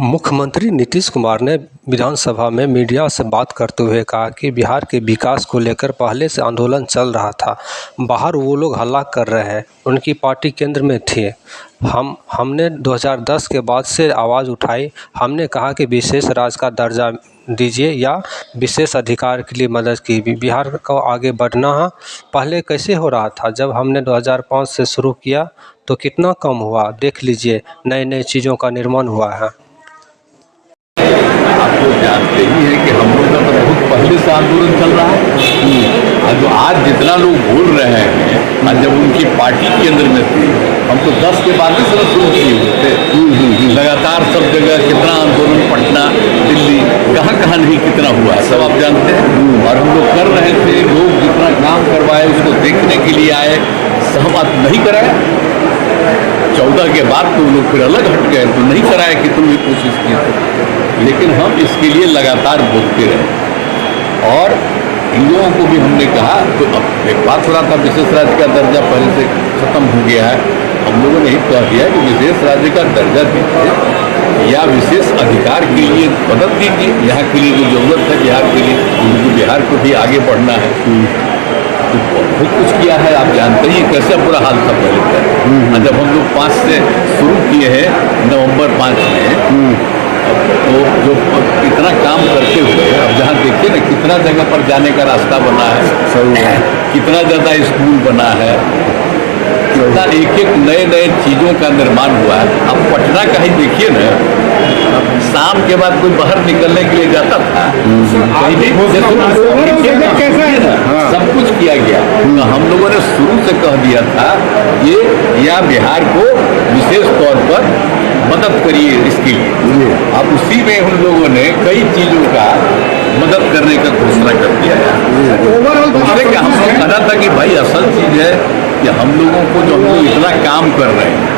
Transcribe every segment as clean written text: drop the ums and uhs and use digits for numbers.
मुख्यमंत्री नीतीश कुमार ने विधानसभा में मीडिया से बात करते हुए कहा कि बिहार के विकास को लेकर पहले से आंदोलन चल रहा था। बाहर वो लोग हल्ला कर रहे हैं, उनकी पार्टी केंद्र में थी। हमने 2010 के बाद से आवाज़ उठाई। हमने कहा कि विशेष राज्य का दर्जा दीजिए या विशेष अधिकार के लिए मदद की। बिहार को आगे बढ़ना है। पहले कैसे हो रहा था? जब हमने 2005 से शुरू किया तो कितना कम हुआ, देख लीजिए। नए नए चीज़ों का निर्माण हुआ है। आप लोग जानते ही हैं कि हम लोग का तो बहुत पहले से आंदोलन चल रहा है। और जो आज जितना लोग बोल रहे हैं, और जब उनकी पार्टी केंद्र में थी, हम तो 10 के बाद ही शुरू किए हुए थे। लगातार सब जगह कितना आंदोलन, पटना, दिल्ली, कहाँ नहीं कितना हुआ है, सब आप जानते हैं। और हम लोग कर रहे थे, लोग जितना काम करवाए उसको देखने के लिए आए, सहमत नहीं कराया। 14 के बाद तो लोग फिर अलग हट गए, तो नहीं कराया कि तुम भी कोशिश किए थे। लेकिन हम इसके लिए लगातार बोलते रहे। और इन लोगों को भी हमने कहा, तो अब एक बात हो रहा था, विशेष राज्य का दर्जा पहले से खत्म हो गया है। हम लोगों ने ही कह दिया कि विशेष राज्य का दर्जा दीजिए या विशेष अधिकार के लिए मदद दीजिए। यहाँ के लिए जो जरूरत है बिहार के लिए, क्योंकि बिहार को भी आगे बढ़ना है। तो बहुत कुछ किया है, आप जानते ही कैसे बुरा हाल था पहले का। जब हम लोग 5 से शुरू किए हैं, नवंबर 5 में, तो जो इतना काम करते हुए अब जहाँ देखिए ना, कितना जगह पर जाने का रास्ता बना है, सही है, कितना ज़्यादा स्कूल बना है, कितना एक नए चीज़ों का निर्माण हुआ है। अब पटना का ही देखिए ना, शाम के बाद कोई बाहर निकलने के लिए जाता था, सब कुछ किया गया। तो हम लोगों ने शुरू से कह दिया था ये, या बिहार को विशेष तौर पर मदद करिए इसके लिए। अब उसी में उन लोगों ने कई चीज़ों का मदद करने का घोषणा कर दिया है। दूसरे का हम लोग कहना था कि भाई असल चीज़ है कि हम लोगों को जो हम लोग इतना काम कर रहे हैं,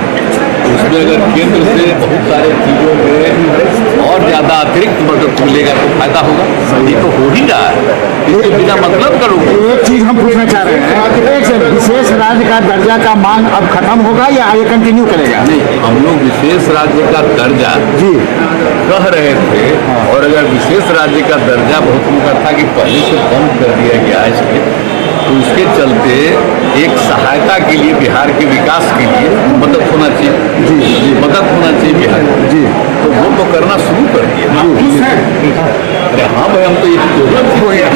उसमें अगर केंद्र से बहुत सारे चीज़ों में और ज़्यादा अतिरिक्त मदद मिलेगा तो फायदा होगा। सही तो हो ही रहा है, इसके बिना मतलब करोगे। एक चीज़ हम पूछना चाह रहे हैं, विशेष राज्य का दर्जा का मांग अब खत्म होगा या आगे कंटिन्यू करेगा? नहीं, हम लोग विशेष राज्य का दर्जा जी कह रहे थे। और अगर विशेष राज्य का दर्जा बहुत उनका था कि पहले से बंद कर दिया गया है इसलिए, तो उसके चलते एक सहायता के लिए बिहार के विकास के लिए मदद होना चाहिए। जी, मदद होना चाहिए बिहार जी। तो वो तो करना शुरू कर दिया। अरे हाँ भाई, हम तो एक चीज़ का तो शुरू हो गया।